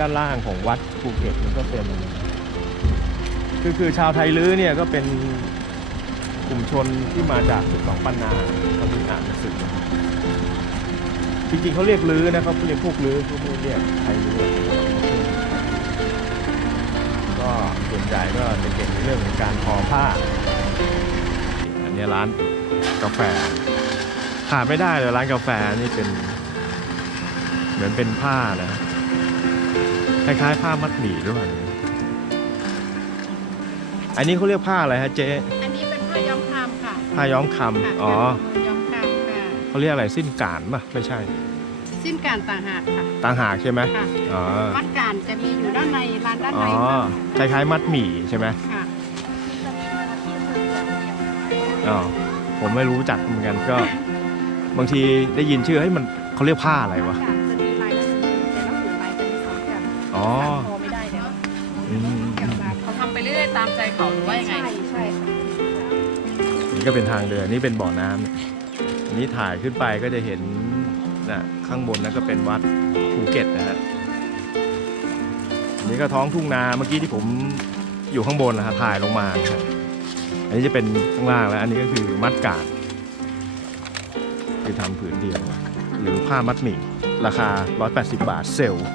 ด้านล่างของวัดภูเก็ตมันก็เป็นคือคือชาวไทยลื้อเนี่ยก็เป็นกลุ่มชนที่มาจากสุดสองปันนาเขามีอ่านหนังสือจริงๆเขาเรียกลื้อนะเขาเรียกพวกลื้อเขาไม่เรียกไทยลื้อก็ส่วนใหญ่ก็จะเก่งในเรื่องของการทอผ้า อันนี้ร้านกาแฟขาดไม่ได้เลยร้านกาแฟนี่เป็น เหมือนเป็นผ้านะ คล้ายๆ ผ้ามัดหมี่ด้วยอันนี้เขาเรียกผ้าอะไรฮะเจ๊อันนี้เป็นผ้าย้อมครามค่ะผ้าย้อมคค่ะำอ๋อย้อมครามค่ะ เขาเรียกอะไรสิ้นการป่ะไม่ใช่ สิ้นการต่างหากค่ะ ต่างหากใช่ไหมค่ะ อ๋อมัดการจะมีอยู่ด้านในร้านด้านอ๋ในอคล้ายๆ มัดหมี่ใช่ไหมค่ะอ๋อผมไม่รู้จักเหมือนกันก็ บางทีได้ยินชื่อเฮ้ยมันเขาเรียกผ้าอะไรวะ มัดกา อ๋อ สั่งโทรไม่ได้แล้วอืมเขาทำไปเรื่อยๆตามใจเขาหรือว่ายังไง ใช่ใช่ค่ะนี่ก็เป็นทางเดินนี่เป็นบ่อน้ำอันนี้ถ่ายขึ้นไปก็จะเห็นนะข้างบนนั้นก็เป็นวัดภูเก็ตนะฮะอันนี้ก็ท้องทุ่งนาเมื่อกี้ที่ผมอยู่ข้างบนนะฮะถ่ายลงมานะครับอันนี้จะเป็นข้างล่างแล้ว อันนี้ก็คือมัดกาดคือทำผืนเดียว หรือผ้ามัดหมี่ราคา 180 บาทเซลล์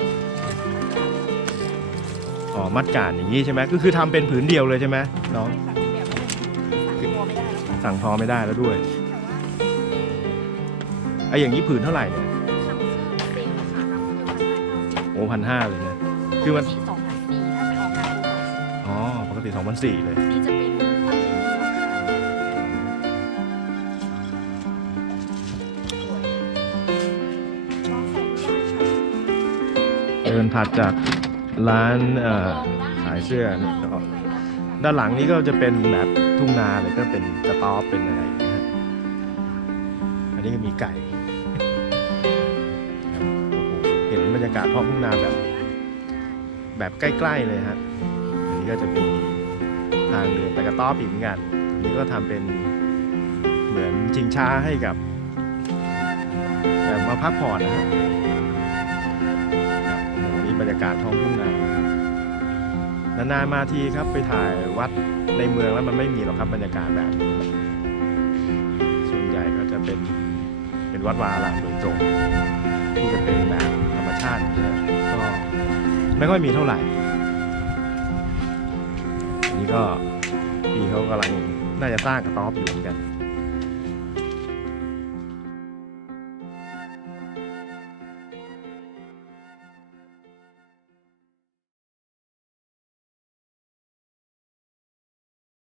อ๋อมัดกาดอย่างนี้ใช่ไหมก็คือทำเป็นผืนเดียวเลยใช่ไหมน้องสั่งแบบไม่ได้แล้วค่ะสั่งทอไม่ได้แล้วด้วยไอ้อย่างนี้ผืนเท่าไหร่เนี่ยโอ้พันห้าเลยนะ คือมัน สองพันสี่ถ้าเป็นออกงานบูธอ๋อปกติ2 0 0เลย นี่จะเป็นตั้งชิ้นนี้ค่ะ เดินถัดจาก ร้านขายเสื้อเนี่ยก็ด้านหลังนี้ก็จะเป็นแบบทุ่งนาเลยก็เป็นกระต๊อบเป็นอะไรอย่างเงี้ยฮะอันนี้ก็มีไก่เห็นบรรยากาศท้องทุ่งนาแบบ แบบใกล้ๆเลยฮะอันนี้ก็จะมีทางเดินไปกระต๊อบอีกเหมือนกันอันนี้ก็ทำเป็นเหมือนชิงช้าให้กับ แบบมาพักผ่อนนะฮะครับ บรรยากาศท้องทุ่งนานานๆมาทีครับไปถ่ายวัดในเมืองแล้วมันไม่มีหรอกครับบรรยากาศแบบนี้ส่วนใหญ่ก็จะเป็นเป็นวัดวาอารามโดยตรงที่จะเป็นแบบธรรมชาตินี่ยก็ไม่ค่อยมีเท่าไหร่อันนี้ก็พี่เขากำลังน่าจะสร้างกระต๊อบอยู่เหมือนกัน